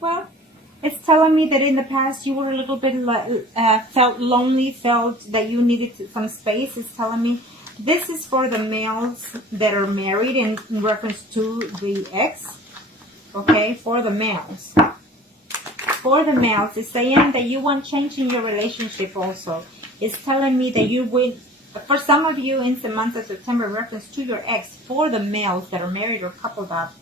Well, it's telling me that in the past you were a little bit felt lonely, felt that you needed some space. It's telling me this is for the males that are married in reference to the ex. Okay, for the males. For the males, it's saying that you want change in your relationship also. It's telling me that you will, for some of you in the month of September, in reference to your ex, for the males that are married or coupled up,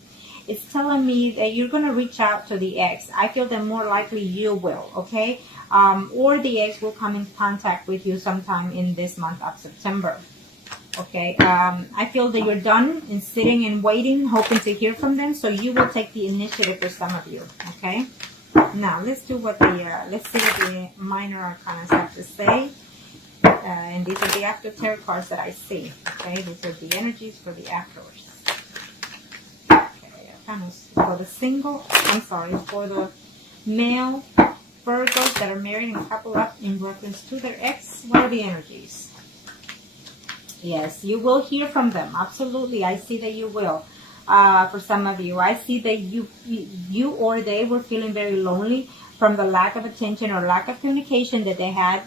it's telling me that you're going to reach out to the ex. I feel that more likely you will, okay? Or the ex will come in contact with you sometime in this month of September. Okay, I feel that you're done in sitting and waiting, hoping to hear from them. So you will take the initiative for some of you. Okay. Now let's do what let's see what the minor arcanas have to say. And these are the after tarot cards that I see. Okay, these are the energies for the afterwards. Okay, arcanas for the for the male Virgos that are married and coupled up in reference to their ex. What are the energies? Yes, you will hear from them. Absolutely. I see that you will. For some of you, I see that you or they were feeling very lonely from the lack of attention or lack of communication that they had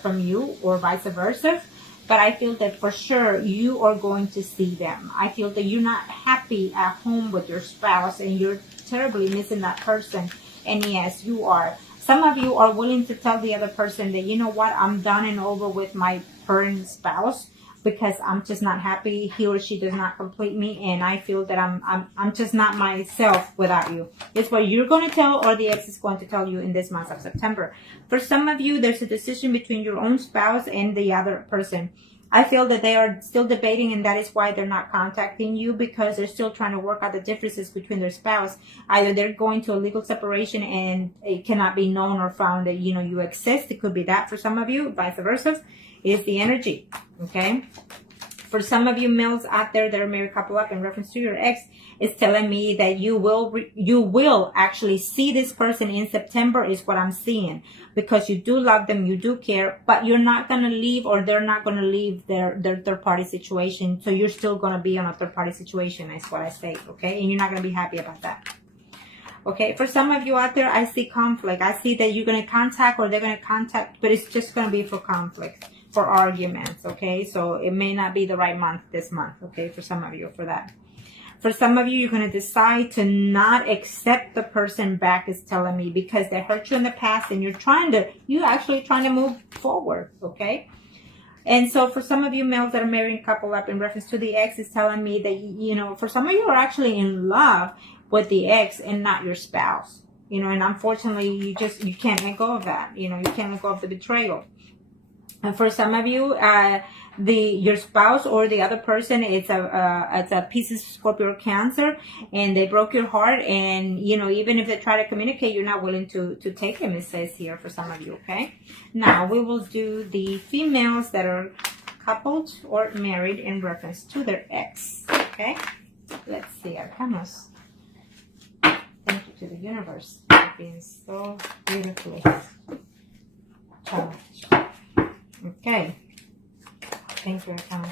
from you, or vice versa. But I feel that for sure you are going to see them. I feel that you're not happy at home with your spouse and you're terribly missing that person. And yes, you are. Some of you are willing to tell the other person that, you know what, I'm done and over with my current spouse, because I'm just not happy. He or she does not complete me, and I feel that I'm just not myself without you. It's what you're going to tell, or the ex is going to tell you in this month of September. For some of you, there's a decision between your own spouse and the other person. I feel that they are still debating, and that is why they're not contacting you, because they're still trying to work out the differences between their spouse. Either they're going to a legal separation and it cannot be known or found that, you know, you exist. It could be that for some of you, vice versa. Is the energy, okay? For some of you males out there that are married couple up in reference to your ex, it's telling me that you will actually see this person in September, is what I'm seeing, because you do love them, you do care, but you're not going to leave, or they're not going to leave their third party situation. So you're still going to be on a third party situation, is what I say, okay? And you're not going to be happy about that. Okay, for some of you out there, I see conflict. I see that you're going to contact, or they're going to contact, but it's just going to be for conflict, for arguments, okay? So it may not be the right month this month, okay, for some of you for that. For some of you, you're going to decide to not accept the person back, is telling me, because they hurt you in the past and you're actually trying to move forward, okay? And so for some of you males that are married and couple up in reference to the ex, is telling me that, you know, for some of you are actually in love with the ex and not your spouse, you know, and unfortunately you can't let go of that, you know, you can't let go of the betrayal. And for some of you, your spouse or the other person, it's a Pisces, Scorpio, or Cancer, and they broke your heart. And you know, even if they try to communicate, you're not willing to take them. It says here for some of you. Okay. Now we will do the females that are coupled or married in reference to their ex. Okay. Let's see. Arcanas. Thank you to the universe for being so beautifully challenged. Okay, thank you, Arcanas.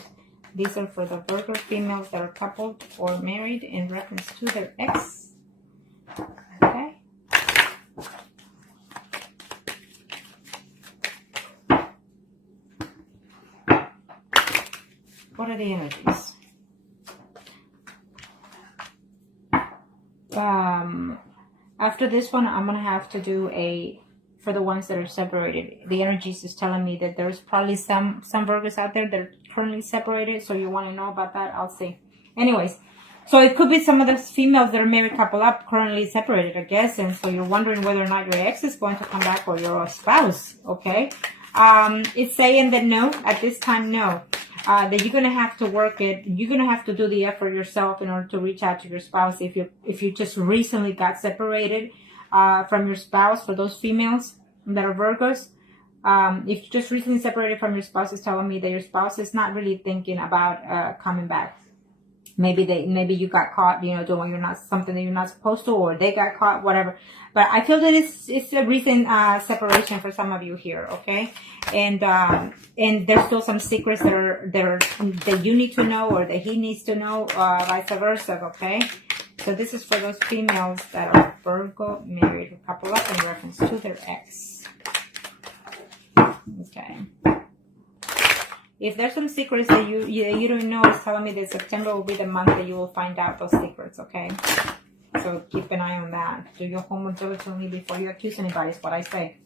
These are for the Virgo females that are coupled or married in reference to their ex. Okay. What are the energies? After this one, I'm going to have to do for the ones that are separated. The energies is telling me that there's probably some Virgos out there that are currently separated. So you want to know about that? I'll see. Anyways, so it could be some of the females that are married couple up currently separated, I guess. And so you're wondering whether or not your ex is going to come back, or your spouse. Okay. It's saying that no, at this time, no. That you're going to have to work it. You're going to have to do the effort yourself in order to reach out to your spouse. If you just recently got separated from your spouse, for those females that are Virgos, if you just recently separated from your spouse, is telling me that your spouse is not really thinking about coming back. Maybe you got caught, you know, doing something that you're not supposed to, or they got caught, whatever. But I feel that it's a recent separation for some of you here, okay? And there's still some secrets that you need to know, or that he needs to know, vice versa, okay? So so this is for those females that are Virgo, married, or couple up in reference to their ex. Okay. If there's some secrets that you don't know, it's telling me that September will be the month that you will find out those secrets, okay? So keep an eye on that. Do your homework diligently before you accuse anybody, is what I say.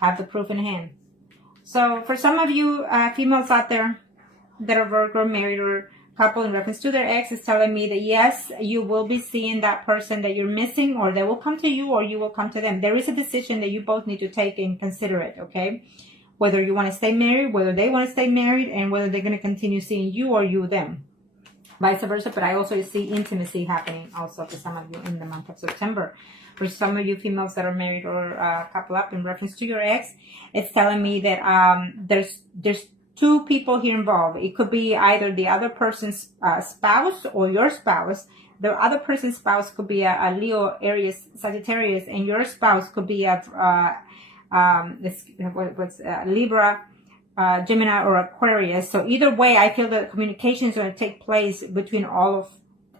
Have the proof in hand. So for some of you females out there that are Virgo, married, or couple in reference to their ex, is telling me that yes, you will be seeing that person that you're missing, or they will come to you, or you will come to them. There is a decision that you both need to take and consider it, okay? Whether you want to stay married, whether they want to stay married, and whether they're going to continue seeing you or you them. Vice versa, but I also see intimacy happening also for some of you in the month of September. For some of you females that are married or couple up in reference to your ex, it's telling me that there's two people here involved. It could be either the other person's spouse or your spouse. The other person's spouse could be a Leo, Aries, Sagittarius, and your spouse could be a Libra, Gemini, or Aquarius. So either way, I feel that communication is going to take place between all of.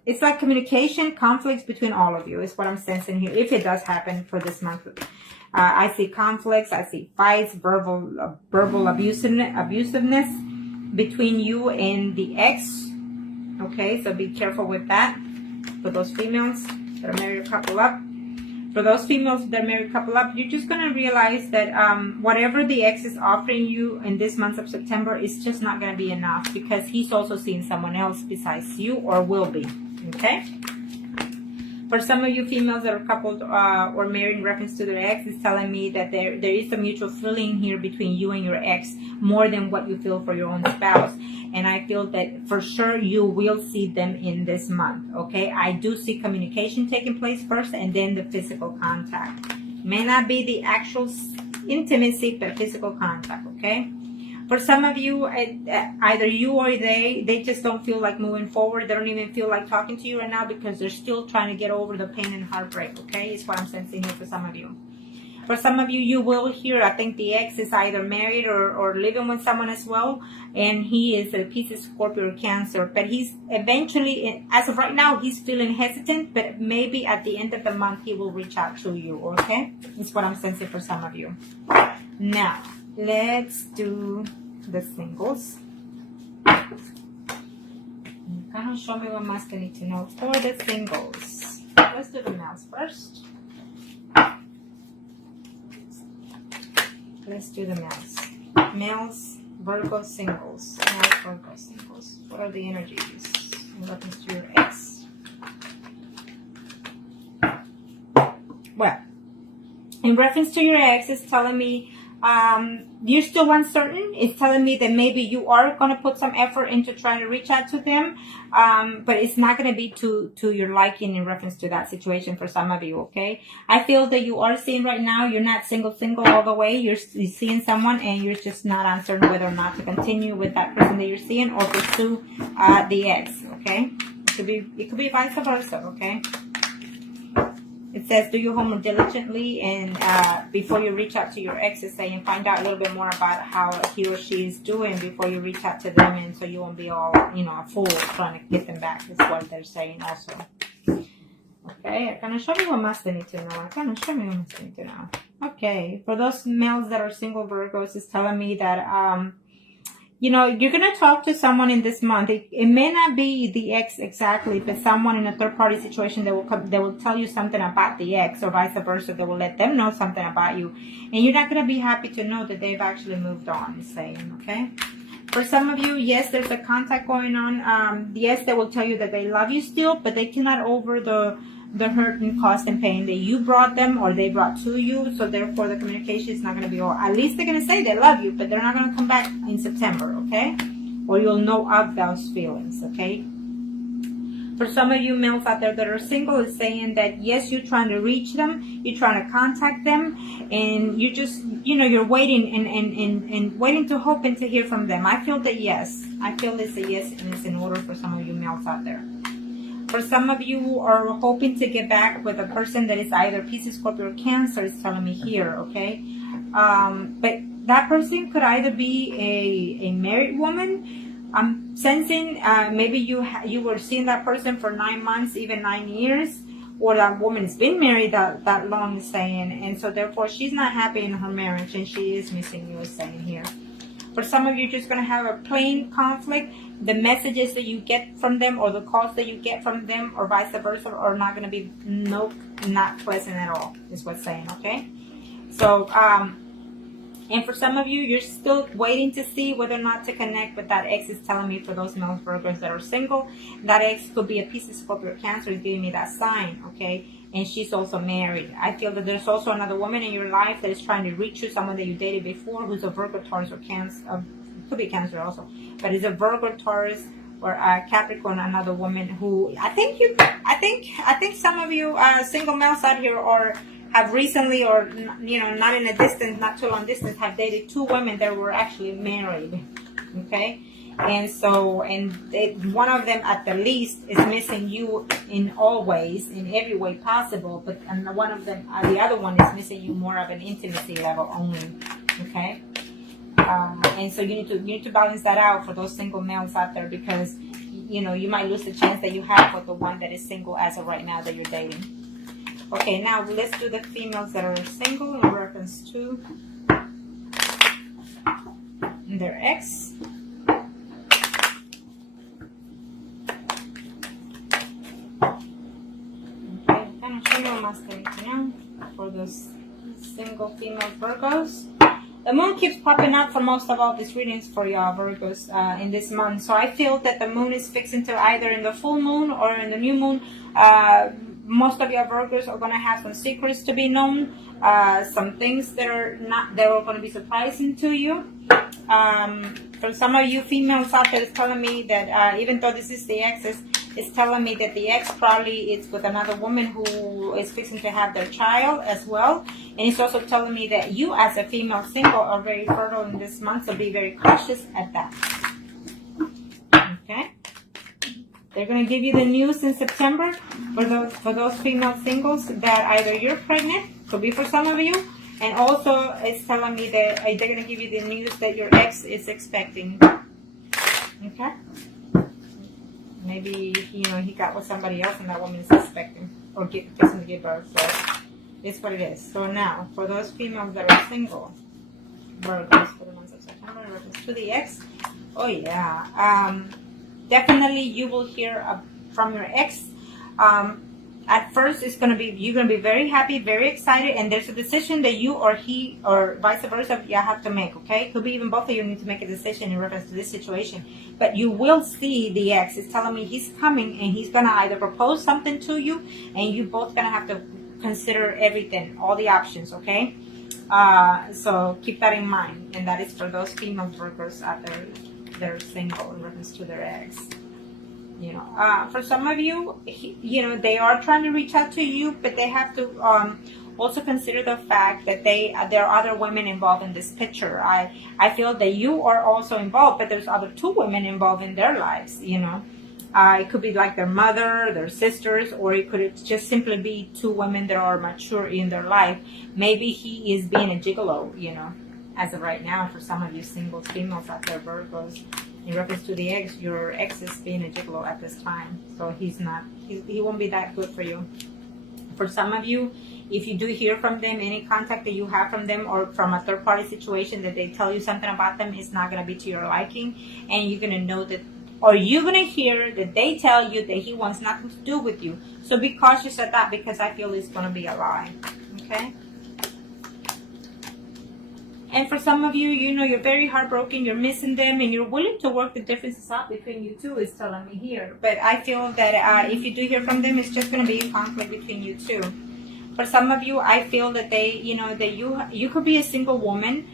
It's like communication, conflicts between all of you is what I'm sensing here. If it does happen for this month, I see conflicts, I see fights, verbal abusiveness between you and the ex. Okay, so be careful with that. For those females that are married or couple up. For those females that are married couple up, you're just going to realize that whatever the ex is offering you in this month of September is just not going to be enough, because he's also seeing someone else besides you, or will be. Okay? For some of you females that are coupled or married in reference to their ex, is telling me that there is a mutual feeling here between you and your ex, more than what you feel for your own spouse. And I feel that for sure you will see them in this month, okay? I do see communication taking place first, and then the physical contact. May not be the actual intimacy, but physical contact, okay? For some of you, either you or they just don't feel like moving forward. They don't even feel like talking to you right now, because they're still trying to get over the pain and heartbreak, okay? Is what I'm sensing here for some of you. For some of you, you will hear, I think the ex is either married or living with someone as well, and he is a Pisces, Scorpio, or Cancer. But he's eventually, as of right now, he's feeling hesitant, but maybe at the end of the month, he will reach out to you, okay? That's what I'm sensing for some of you. Now, let's do the singles. Kind of show me what must I need to know for the singles. Let's do the males first. Let's do the males. Males, Virgo singles. Males, Virgo singles. What are the energies in reference to your ex? Well, in reference to your ex, it's telling me you're still uncertain. It's telling me that maybe you are going to put some effort into trying to reach out to them, but it's not going to be to your liking in reference to that situation for some of you, okay? I feel that you are seeing right now, you're not single all the way. You're seeing someone, and you're just not uncertain whether or not to continue with that person that you're seeing, or pursue the ex, okay? It could be vice versa, okay? It says, do your homework diligently, and before you reach out to your ex, it's saying find out a little bit more about how he or she is doing before you reach out to them, and so you won't be all, a fool trying to get them back. That's what they're saying also. Okay, kind of show me what must I need to know. Kind of show me what must I need to know. Okay, for those males that are single Virgos, it's telling me that you're going to talk to someone in this month. It may not be the ex exactly, but someone in a third-party situation that will tell you something about the ex, or vice versa. They will let them know something about you. And you're not going to be happy to know that they've actually moved on, it's saying, okay? For some of you, yes, there's a contact going on. Yes, they will tell you that they love you still, but they cannot over the hurt and cost and pain that you brought them, or they brought to you. So therefore the communication is not going to be all. At least they're going to say they love you, but they're not going to come back in September, okay? Or you'll know of those feelings, okay? For some of you males out there that are single, is saying that yes, you're trying to reach them, you're trying to contact them, and you just, you're waiting and waiting to hope and to hear from them. I feel that yes. I feel it's a yes, and it's in order for some of you males out there. For some of you who are hoping to get back with a person that is either Pisces, Scorpio, or Cancer, is telling me here, okay? But that person could either be a married woman, I'm sensing maybe you were seeing that person for 9 months, even 9 years, or that woman's been married that long, is saying, and so therefore she's not happy in her marriage and she is missing you, is saying here. For some of you, you're just going to have a plain conflict. The messages that you get from them or the calls that you get from them or vice versa are not going to be not pleasant at all, is what's saying, okay? So, and for some of you, you're still waiting to see whether or not to connect, but that ex is telling me for those male Virgos that are single, that ex could be a Pisces, Scorpio, Cancer, is giving me that sign, okay? And she's also married. I feel that there's also another woman in your life that is trying to reach you, someone that you dated before who's a Virgo, Taurus, or Cancer. Could be Cancer also, but it's a Virgo, Taurus, or a Capricorn, another woman who I think some of you single males out here or have recently, or not in a distance, not too long distance, have dated 2 women that were actually married, okay? And so, one of them at the least is missing you in all ways, in every way possible, but one of them, the other one is missing you more of an intimacy level only, okay? And so you need to balance that out for those single males out there, because you might lose the chance that you have with the one that is single as of right now that you're dating. Okay, now let's do the females that are single in reference to their ex. Okay, kind of show más for those single female Virgos. The moon keeps popping up for most of all these readings for y'all Virgos in this month. So I feel that the moon is fixing to either in the full moon or in the new moon. Most of your Virgos are going to have some secrets to be known, some things that are going to be surprising to you. For some of you females out there, it's telling me that even though this is the exes, it's telling me that the ex probably is with another woman who is fixing to have their child as well. And it's also telling me that you as a female single are very fertile in this month, so be very cautious at that. Okay? They're going to give you the news in September for those female singles that either you're pregnant, could be for some of you, and also it's telling me that they're going to give you the news that your ex is expecting. Okay? Maybe, he got with somebody else and that woman is expecting or fixing to give birth. So it's what it is. So now, for those females that are single, Virgos for the month of September, in reference to the ex, oh yeah, definitely you will hear from your ex. At first, you're gonna be very happy, very excited, and there's a decision that you or he or vice versa you have to make. Okay, could be even both of you need to make a decision in reference to this situation. But you will see the ex is telling me he's coming and he's gonna either propose something to you, and you both gonna have to consider everything, all the options. Okay, so keep that in mind, and that is for those female Virgos out there that are single in reference to their ex. For some of you, they are trying to reach out to you, but they have to also consider the fact that there are other women involved in this picture. I feel that you are also involved, but there's other 2 women involved in their lives. It could be like their mother, their sisters, or it could just simply be 2 women that are mature in their life. Maybe he is being a gigolo, as of right now. For some of you single females out there, Virgos. In reference to the ex, your ex is being a gigolo at this time. So he won't be that good for you. For some of you, if you do hear from them, any contact that you have from them or from a third party situation that they tell you something about them is not going to be to your liking. And you're going to know that, or you're going to hear that they tell you that he wants nothing to do with you. So be cautious of that, because I feel it's going to be a lie. Okay? And for some of you, you're very heartbroken, you're missing them, and you're willing to work the differences out between you 2, is telling me here. But I feel that if you do hear from them, it's just going to be a conflict between you 2. For some of you, I feel that that you could be a single woman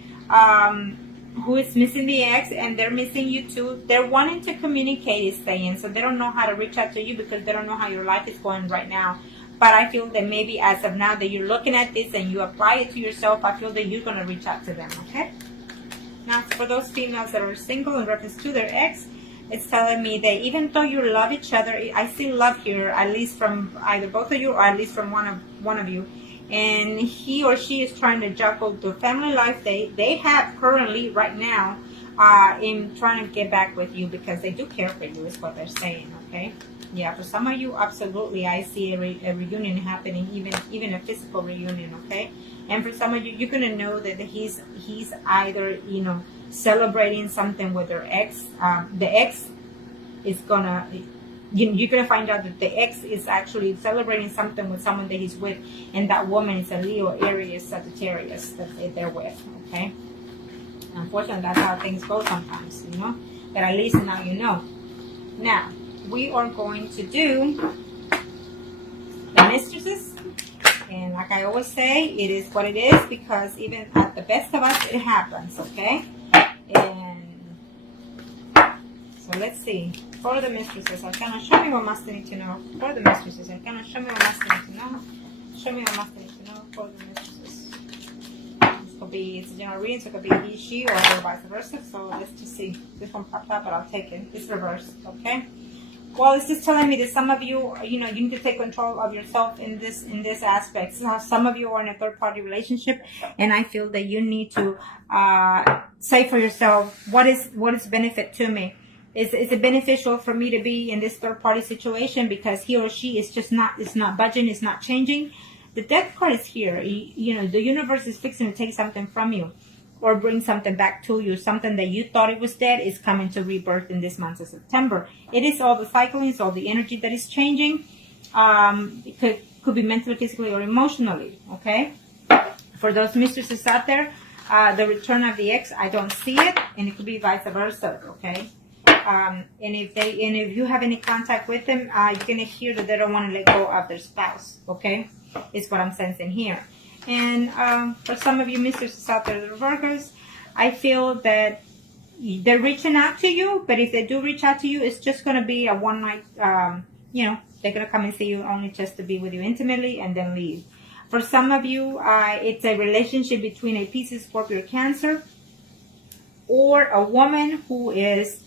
who is missing the ex, and they're missing you too. They're wanting to communicate, is saying, so they don't know how to reach out to you because they don't know how your life is going right now. But I feel that maybe as of now that you're looking at this and you apply it to yourself, I feel that you're going to reach out to them, okay? Now, for those females that are single in reference to their ex, it's telling me that even though you love each other, I see love here, at least from either both of you or at least from one of you. And he or she is trying to juggle the family life they have currently right now in trying to get back with you because they do care for you, is what they're saying, okay? Yeah, for some of you, absolutely, I see a reunion happening, even a physical reunion, okay? And for some of you, you're gonna know that he's either, you know, celebrating something with their ex. The ex is gonna, you're gonna find out that the ex is actually celebrating something with someone that he's with, and that woman is a Leo, Aries, Sagittarius that they're with, okay? Unfortunately, that's how things go sometimes, you know? But at least now you know. Now, we are going to do the mistresses. And like I always say, it is what it is, because even at the best of us, it happens, okay? And so let's see. For the mistresses, Arcana, show me what must need to know. For the mistresses, Arcana, show me what must need to know. Show me what must need to know for the mistresses. Could be, it's a general reading, so it could be he, she, or vice versa. So let's just see. This one popped up, but I'll take it. It's reversed, okay? Well, it's just telling me that some of you, you know, you need to take control of yourself in this aspect. So some of you are in a third-party relationship, and I feel that you need to say for yourself, what is benefit to me? Is it beneficial for me to be in this third-party situation because he or she is just not, it's not budging, it's not changing? The death card is here. You know, the universe is fixing to take something from you or bring something back to you. Something that you thought it was dead is coming to rebirth in this month of September. It is all the cycling, it's all the energy that is changing. It could be mentally, physically, or emotionally, okay? For those mistresses out there, the return of the ex, I don't see it, and it could be vice versa, okay? And if you have any contact with them, you're gonna hear that they don't want to let go of their spouse, okay? Is what I'm sensing here. And for some of you mistresses out there, the Virgos, I feel that they're reaching out to you, but if they do reach out to you, it's just going to be a one night, you know, they're going to come and see you only just to be with you intimately and then leave. For some of you, it's a relationship between a Pisces, Scorpio, Cancer, or a woman who is,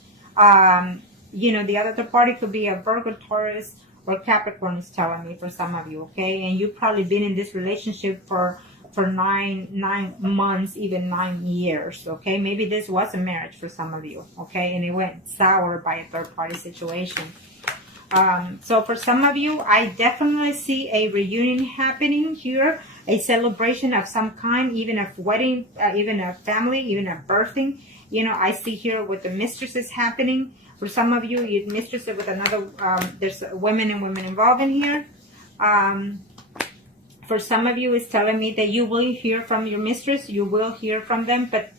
you know, the other party could be a Virgo, Taurus, or Capricorn is telling me for some of you, okay? And you've probably been in this relationship for 9 months, even 9 years, okay? Maybe this was a marriage for some of you, okay? And it went sour by a third-party situation. So for some of you, I definitely see a reunion happening here, a celebration of some kind, even a wedding, even a family, even a birthing. You know, I see here with the mistresses happening. For some of you, you're mistresses with another, there's women and women involved in here. For some of you, it's telling me that you will hear from your mistress, you will hear from them, but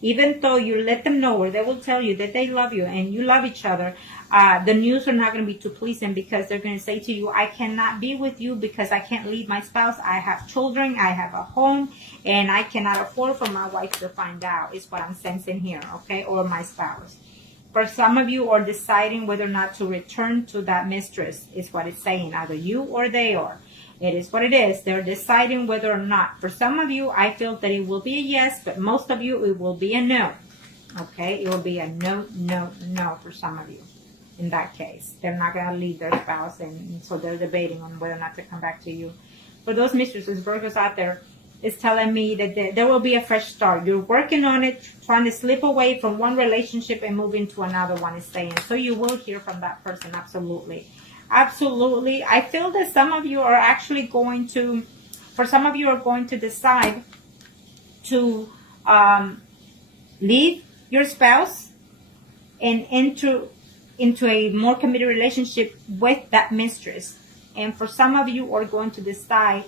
even though you let them know, or they will tell you that they love you and you love each other, the news are not going to be too pleasing, because they're going to say to you, I cannot be with you because I can't leave my spouse. I have children, I have a home, and I cannot afford for my wife to find out, is what I'm sensing here, okay, or my spouse. For some of you are deciding whether or not to return to that mistress, is what it's saying, either you or they are. It is what it is. They're deciding whether or not. For some of you, I feel that it will be a yes, but most of you, it will be a no. Okay? It will be a no, no, no for some of you. In that case, they're not going to leave their spouse, and so they're debating on whether or not to come back to you. For those mistresses, Virgos out there, it's telling me that there will be a fresh start. You're working on it, trying to slip away from one relationship and move into another one, is saying. So you will hear from that person, absolutely. Absolutely. I feel that some of you are actually going to, for some of you are going to decide to leave your spouse and enter into a more committed relationship with that mistress. And for some of you are going to decide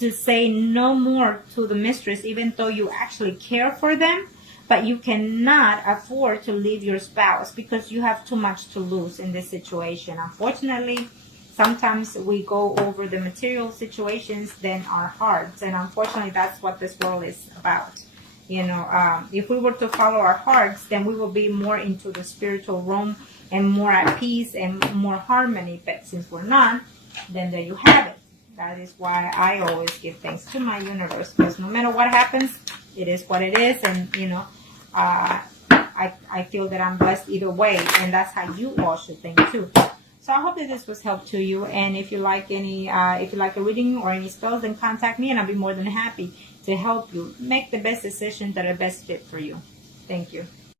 to say no more to the mistress, even though you actually care for them, but you cannot afford to leave your spouse because you have too much to lose in this situation. Unfortunately, sometimes we go over the material situations than our hearts, and unfortunately, that's what this world is about. You know, if we were to follow our hearts, then we will be more into the spiritual realm and more at peace and more harmony. But since we're not, then there you have it. That is why I always give thanks to my universe, because no matter what happens, it is what it is. And, you know, I feel that I'm blessed either way. And that's how you all should think too. So I hope that this was help to you. And if you like if you like a reading or any spells, then contact me and I'll be more than happy to help you make the best decisions that are best fit for you. Thank you.